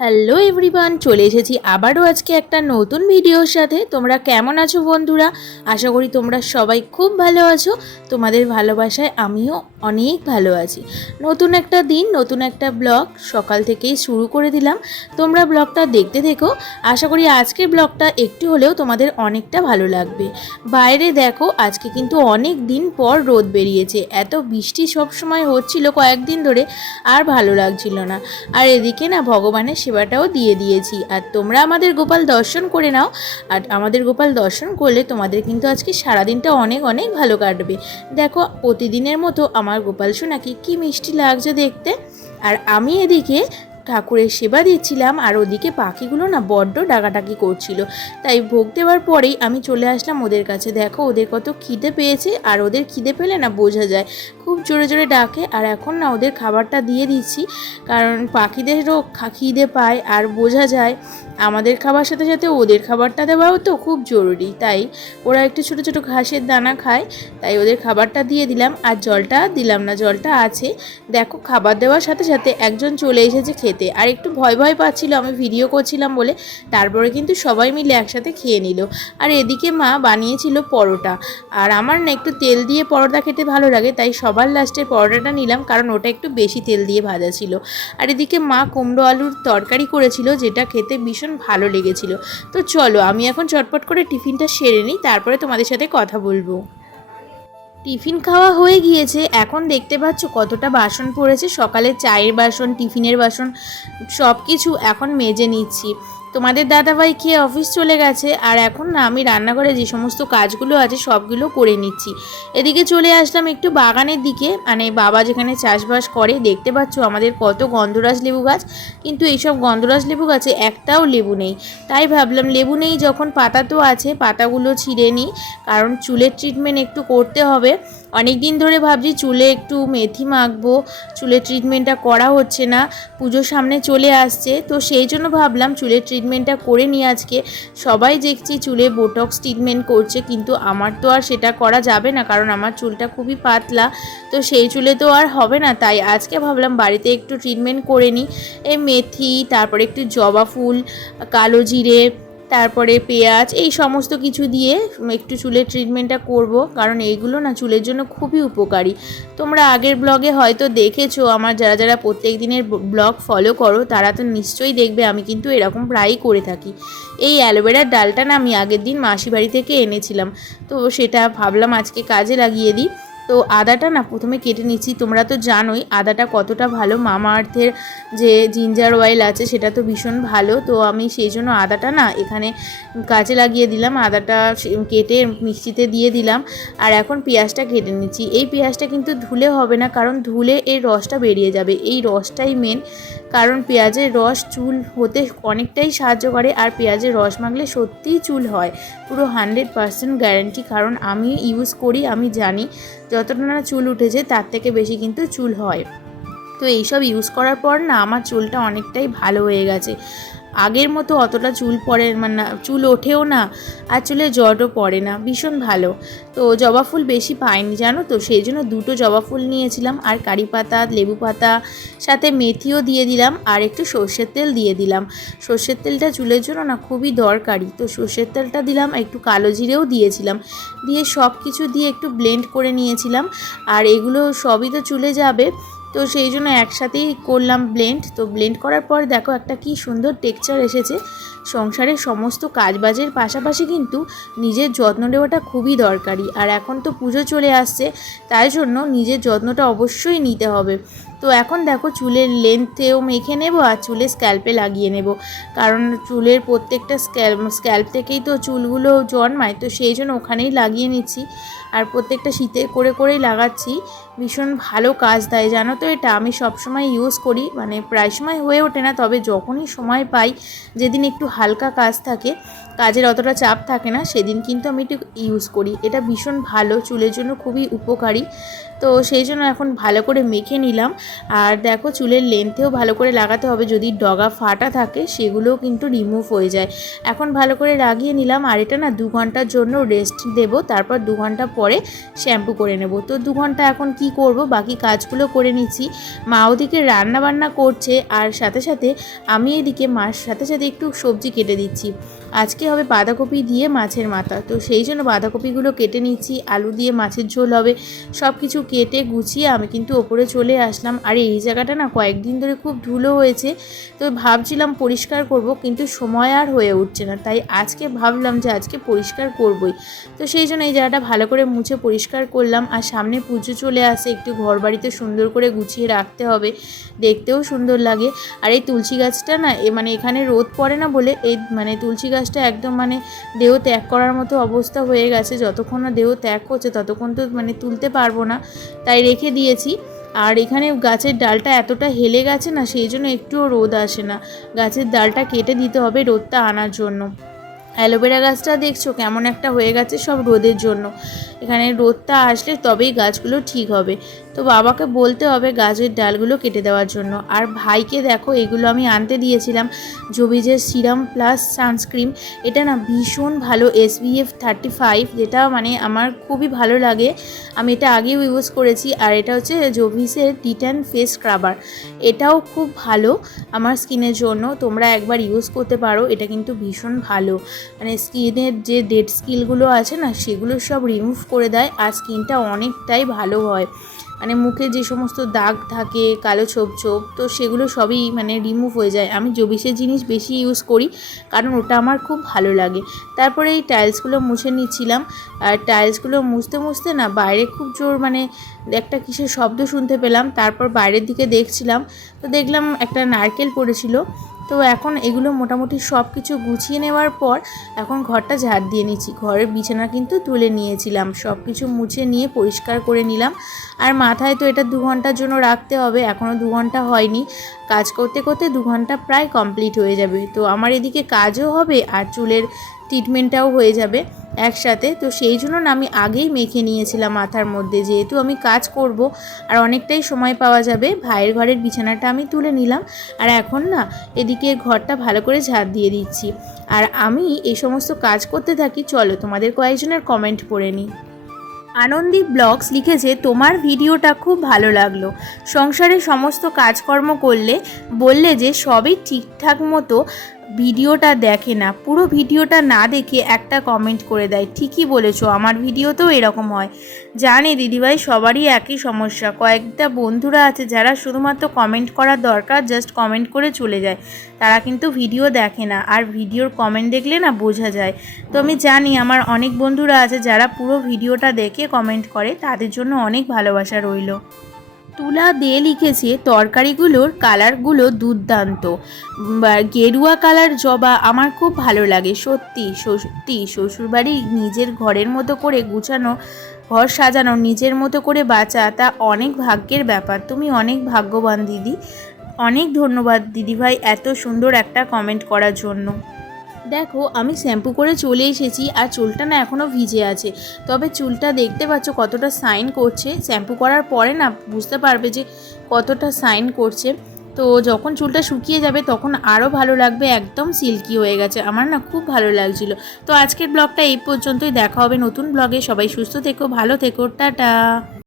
Hello everyone চলে এসেছি আবারও আজকে একটা নতুন ভিডিওর সাথে। তোমরা কেমন আছো বন্ধুরা? আশা করি তোমরা সবাই খুব ভালো আছো। তোমাদের ভালোবাসায় আমিও অনেক ভালো আছি। নতুন একটা দিন, নতুন একটা ব্লগ সকাল থেকেই শুরু করে দিলাম। তোমরা ব্লগটা দেখতে দেখো আশা করি আজকের ব্লগটা একটু হলেও তোমাদের অনেকটা ভালো লাগবে। বাইরে দেখো, আজকে কিন্তু অনেক দিন পর রোদ বেরিয়েছে। এত বৃষ্টি সব সময় হচ্ছিল কয়েকদিন ধরে, আর ভালো লাগছিল না। আর এদিকে না, ভগবানের সেবাটাও দিয়ে দিয়েছি। আর তোমরা আমাদের গোপাল দর্শন করে নাও। আর আমাদের গোপাল দর্শন করলে তোমাদের কিন্তু আজকে সারাদিনটা অনেক অনেক ভালো কাটবে। দেখো, প্রতিদিনের মতো আমার গোপাল সোনাকে কি মিষ্টি লাগছে দেখতে। আর আমি এদিকে ঠাকুরের সেবা দিচ্ছিলাম আর ওদিকে পাখিগুলো না বড্ড ডাকাটাকি করছিল। তাই ভোগ দেওয়ার পরেই আমি চলে আসলাম ওদের কাছে। দেখো, ওদের কত খিদে পেয়েছে আর ওদের খিদে পেলে না বোঝা যায়। খুব জোরে জোরে ডাকে আর এখন না ওদের খাবারটা দিয়ে দিচ্ছি। কারণ পাখিদেরও খিদে পায় আর বোঝা যায় আমাদের খাবার সাথে সাথে ওদের খাবারটা দেওয়াও তো খুব জরুরি। তাই ওরা একটু ছোটো ছোটো ঘাসের দানা খায়, তাই ওদের খাবারটা দিয়ে দিলাম। আর জলটা দিলাম না, জলটা আছে। দেখো, খাবার দেওয়ার সাথে সাথে একজন চলে এসেছে খেতে। আর একটু ভয় ভয় পাচ্ছিল, আমি ভিডিও করছিলাম বলে। তারপরে কিন্তু সবাই মিলে একসাথে খেয়ে নিল। আর এদিকে মা বানিয়েছিল পরোটা। আর আমার না একটু তেল দিয়ে পরোটা খেতে ভালো লাগে, তাই সবার লাস্টে পরোটাটা নিলাম, কারণ ওটা একটু বেশি তেল দিয়ে ভাজা ছিল। আর এদিকে মা কুমড়ো আলুর তরকারি করেছিল, যেটা খেতে ভীষণ ভালো লেগেছিল। তো চলো, আমি এখন চটপট করে টিফিনটা সেরে নিই, তারপরে তোমাদের সাথে কথা বলব। টিফিন খাওয়া হয়ে গিয়েছে, এখন দেখতে পাচ্ছ কতটা বাসন পড়েছে। সকালে চায়ের বাসন, টিফিনের বাসন সব কিছু এখন মেজে নিচ্ছি। তোমাদের দাদাভাই খেয়ে অফিস চলে গেছে, আর এখন না আমি রান্নাঘরে যে সমস্ত কাজগুলো আছে সবগুলো করে নিচ্ছি। এদিকে চলে আসলাম একটু বাগানের দিকে মানে বাবা যেখানে চাষবাস করে, দেখতে পাচ্ছ আমাদের কত গন্ধরাজ লেবু গাছ, কিন্তু এইসব গন্ধরাজ লেবু গাছে একটাও লেবু নেই। তাই ভাবলাম লেবু নেই যখন, পাতা তো আছে, পাতাগুলো ছিঁড়ে নিই, কারণ চুলের ট্রিটমেন্ট একটু করতে হবে। অনেক দিন ধরে ভাবছি চুলে একটু মেথি মাখবো চুলের ট্রিটমেন্টটা করা হচ্ছে না, পুজোর সামনে চলে আসছে, তো সেই জন্য ভাবলাম চুলের ট্রিটমেন্টটা করে নিই আজকে। সবাই দেখছি চুলে বোটক্স ট্রিটমেন্ট করছে, কিন্তু আমার তো আর সেটা করা যাবে না, কারণ আমার চুলটা খুবই পাতলা, তো সেই চুলে তো আর হবে না, তাই আজকে ভাবলাম বাড়িতে একটু ট্রিটমেন্ট করে নিই। এই মেথি, তারপরে একটু জবা ফুল, কালো জিরে তারপরে পেঁয়াজ, এই সমস্ত কিছু দিয়ে একটু চুলের ট্রিটমেন্টটা করব। কারণ এইগুলো না চুলের জন্য খুবই উপকারী। তোমরা আগের ব্লগে হয়তো দেখেছ, আমার যারা যারা প্রত্যেক দিনের ব্লগ ফলো করো, তারা তো নিশ্চয়ই দেখবে, আমি কিন্তু এরকম প্রায়ই করে থাকি। এই অ্যালোভেরার ডালটা না আমি আগের দিন মাসি বাড়ি থেকে এনেছিলাম। তো সেটা ভাবলাম আজকে কাজে লাগিয়ে দিই। তো আদাটা না প্রথমে কেটে নিচ্ছি। তোমরা তো জানোই আদাটা কতটা ভালো। মামা আর্থের যে জিঞ্জার অয়েল আছে সেটা তো ভীষণ ভালো। তো আমি সেই জন্য আদাটা না এখানে কাজে লাগিয়ে দিলাম। আদাটা কেটে মিক্সিতে দিয়ে দিলাম। আর এখন পেঁয়াজটা কেটে নিচ্ছি। এই পেঁয়াজটা কিন্তু ধুলে হবে না কারণ ধুলে এই রসটা বেরিয়ে যাবে। এই রসটাই মেন কারণ পেঁয়াজের রস চুল হতে অনেকটাই সাহায্য করে আর পেঁয়াজের রস মাখলে সত্যিই চুল হয়। পুরো হান্ড্রেড পারসেন্ট গ্যারেন্টি, কারণ আমি ইউজ করি, আমি জানি যতটা না চুল উঠেছে তার থেকে বেশি কিন্তু চুল হয়। তো এইসব ইউজ করার পর না আমার চুলটা অনেকটাই ভালো হয়ে গেছে। আগের মতো অতটা চুল পড়ে মানে চুল ওঠেও না, আর চুলে জটও পড়ে না, ভীষণ ভালো। তো জবা ফুল বেশি পাইনি, জানো তো? সেই জন্য দুটো জবা ফুল নিয়েছিলাম, আর কারি পাতা, লেবু পাতা, সাথে মেথিও দিয়ে দিলাম, আর একটু সর্ষের তেল দিয়ে দিলাম। সর্ষের তেলটা চুলের জন্য না খুবই দরকারি, তো সর্ষের তেলটা দিলাম, একটু কালো জিরেও দিয়েছিলাম। দিয়ে সব কিছু দিয়ে একটু ব্লেন্ড করে নিয়েছিলাম, আর এগুলো সবই তো চুলে যাবে। তো সেই জন্য একসাথেই করলাম ব্লেন্ড তো ব্লেন্ড করার পর দেখো একটা কি সুন্দর টেক্সচার এসেছে। সংসারের সমস্ত কাজবাজের পাশাপাশি কিন্তু নিজের যত্ন নেওয়াটা খুবই দরকারি। আর এখন তো পুজো চলে আসছে, তাই জন্য নিজের যত্নটা অবশ্যই নিতে হবে। তো এখন দেখো চুলের লেন্থেও মেখে নেব আর চুলে স্ক্যাল্পে লাগিয়ে নেব। কারণ চুলের প্রত্যেকটা স্ক্যাল স্ক্যাল্প থেকেই তো চুলগুলো জন্মায়, তো সেই জন্য ওখানেই লাগিয়ে নিচ্ছি। আর প্রত্যেকটা শীতে করে করেই লাগাচ্ছি। ভীষণ ভালো কাজ দেয়, জানো তো এটা? আমি সবসময় ইউজ করি মানে প্রায় সময় হয়ে ওঠে না, তবে যখনই সময় পাই, যেদিন একটু হালকা কাজ থাকে, কাজের অতটা চাপ থাকে না, সেদিন কিন্তু আমি একটু ইউজ করি। এটা ভীষণ ভালো, চুলের জন্য খুবই উপকারী। তো সেই জন্য এখন ভালো করে মেখে নিলাম। আর দেখো, চুলের লেন্থেও ভালো করে লাগাতে হবে, যদি ডগা ফাটা থাকে, সেগুলোও কিন্তু রিমুভ হয়ে যায়। এখন ভালো করে লাগিয়ে নিলাম, আর এটা না দু ঘণ্টার জন্য রেস্ট দেব, তারপর দু ঘণ্টা পরে শ্যাম্পু করে নেব। তো দু ঘণ্টা এখন কি করব, বাকি কাজগুলো করে নিচ্ছি। মা ওদিকে রান্না বান্না করছে, আর সাথে সাথে আমি এদিকে মার সাথে সাথে একটু সবজি কেটে দিচ্ছি। আজকে হবে বাঁধাকপি দিয়ে মাছের মাথা, তো সেই জন্য বাঁধাকপিগুলো কেটে নিচ্ছি, আলু দিয়ে মাছের ঝোল হবে। সব কিছু কেটে গুছিয়ে আমি কিন্তু ওপরে চলে আসলাম। আর এই জায়গাটা না কয়েকদিন ধরে খুব ধুলো হয়েছে, তো ভাবছিলাম পরিষ্কার করব, কিন্তু সময় আর হয়ে উঠছে না। তাই আজকে ভাবলাম যে আজকে পরিষ্কার করবই। তো সেই জন্য এই জায়গাটা ভালো করে মুছে পরিষ্কার করলাম, আর সামনে পুজো চলে আসে একটু ঘর বাড়িতে সুন্দর করে গুছিয়ে রাখতে হবে, দেখতেও সুন্দর লাগে। আর এই তুলসী গাছটা না, এ মানে এখানে রোদ পড়ে না বলে এই মানে তুলসী গাছটা একদম মানে দেহ ত্যাগ করার মতো অবস্থা হয়ে গেছে, যতক্ষণ না দেহ ত্যাগ করছে ততক্ষণ তো মানে তুলতে পারব না, তাই রেখে দিয়েছি। আর এখানে গাছের ডালটা এতটা হেলে গেছে না, সেই জন্য একটুও রোদ আসে না। গাছের ডালটা কেটে দিতে হবে রোদটা আনার জন্য। অ্যালোভেরা গাছটা দেখছ? কেমন একটা হয়ে গেছে সব রোদের জন্য। এখানে রোদটা আসলে তবেই গাছগুলো ঠিক হবে। তো বাবাকে বলতে হবে গাছের ডালগুলো কেটে দেওয়ার জন্য। আর ভাইকে দেখো, এগুলো আমি আনতে দিয়েছিলাম জবিজের সিরাম প্লাস সানস্ক্রিন এটা না ভীষণ ভালো এসবিএফ থার্টি ফাইভ যেটা মানে আমার খুবই ভালো লাগে। আমি এটা আগেও ইউজ করেছি, আর এটা হচ্ছে জভিসের ডিটেন ফেস স্ক্রাবার এটাও খুব ভালো আমার স্কিনের জন্য, তোমরা একবার ইউজ করতে পারো, এটা কিন্তু ভীষণ ভালো। মানে স্কিনের যে ডেড স্কিলগুলো আছে না, সেগুলো সব রিমুভ করে দেয়, আর স্কিনটা অনেকটাই ভালো হয়। মানে মুখে যে সমস্ত দাগ থাকে, কালো ছোপ ছোপ, তো সেগুলো সবই মানে রিমুভ হয়ে যায়। আমি জবিসের জিনিস বেশি ইউজ করি, কারণ ওটা আমার খুব ভালো লাগে। তারপরে এই টাইলসগুলো মুছে নিচ্ছিলাম। আর টাইলসগুলো মুছতে মুছতে না বাইরে খুব জোর মানে একটা কিসের শব্দ শুনতে পেলাম। তারপর বাইরের দিকে দেখছিলাম। তো দেখলাম একটা নারকেল পড়েছিল। তো এখন এগুলো মোটামুটি সব কিছু গুছিয়ে নেওয়ার পর এখন ঘরটা ঝাড় দিয়ে নিচ্ছি। ঘরের বিছানা কিন্তু তুলে নিয়েছিলাম। সব কিছু মুছে নিয়ে পরিষ্কার করে নিলাম। আর মাথায় তো এটা দু ঘণ্টার জন্য রাখতে হবে। এখনও দু ঘণ্টা হয়নি। কাজ করতে করতে দু ঘণ্টা প্রায় কমপ্লিট হয়ে যাবে। তো আমার এদিকে কাজও হবে আর চুলের ট্রিটমেন্টটাও হয়ে যাবে একসাথে। তো সেই জন্য না আমি আগেই মেখে নিয়েছিলাম মাথার মধ্যে। যেহেতু আমি কাজ করব আর অনেকটাই সময় পাওয়া যাবে, ভাইয়ের ঘরের বিছানাটা আমি তুলে নিলাম। আর এখন না এদিকে ঘরটা ভালো করে ঝাড় দিয়ে দিচ্ছি। আর আমি এই সমস্ত কাজ করতে থাকি, চলো তোমাদের কয়েকজনের কমেন্ট পড়ে নিই। আনন্দী ব্লগস লিখেছে, তোমার ভিডিওটা খুব ভালো লাগল। সংসারে সমস্ত কাজকর্ম করলে, বললে যে সবই ঠিকঠাক মতো ভিডিওটা দেখে না, পুরো ভিডিওটা না দেখে একটা কমেন্ট করে দেয়, ঠিকই বলেছ, আমার ভিডিওতেও এরকম হয়। জানি দিদিভাই, সবারই একই সমস্যা। কয়েকটা বন্ধুরা আছে যারা শুধুমাত্র কমেন্ট করার দরকার জাস্ট কমেন্ট করে চলে যায়। তারা কিন্তু ভিডিও দেখে না, আর ভিডিওর কমেন্ট দেখলে না বোঝা যায়। তো আমি জানি আমার অনেক বন্ধুরা আছে যারা পুরো ভিডিওটা দেখে কমেন্ট করে, তাদের জন্য অনেক ভালোবাসা রইল। তুলা দে লিখেছে তরকারিগুলোর কালারগুলো দুর্দান্ত। গেরুয়া কালার জবা আমার খুব ভালো লাগে, সত্যি সত্যি, শ্বশুরবাড়ি নিজের ঘরের মতো করে গুছানো, ঘর সাজানো, নিজের মতো করে বাঁচা, তা অনেক ভাগ্যের ব্যাপার। তুমি অনেক ভাগ্যবান, দিদি। অনেক ধন্যবাদ, দিদিভাই, এত সুন্দর একটা কমেন্ট করার জন্য। দেখো, আমি শ্যাম্পু করে চলে এসেছি আর চুলটা না এখনও ভিজে আছে। তবে চুলটা দেখতে পাচ্ছ কতটা সাইন করছে। শ্যাম্পু করার পরে না বুঝতে পারবে যে কতটা সাইন করছে। তো যখন চুলটা শুকিয়ে যাবে তখন আরও ভালো লাগবে, একদম সিল্কি হয়ে গেছে। আমার না খুব ভালো লাগছিল। তো আজকের ব্লগটা এই পর্যন্তই। দেখা হবে নতুন ব্লগে। সবাই সুস্থ থেকো, ভালো থেকো। টাটা।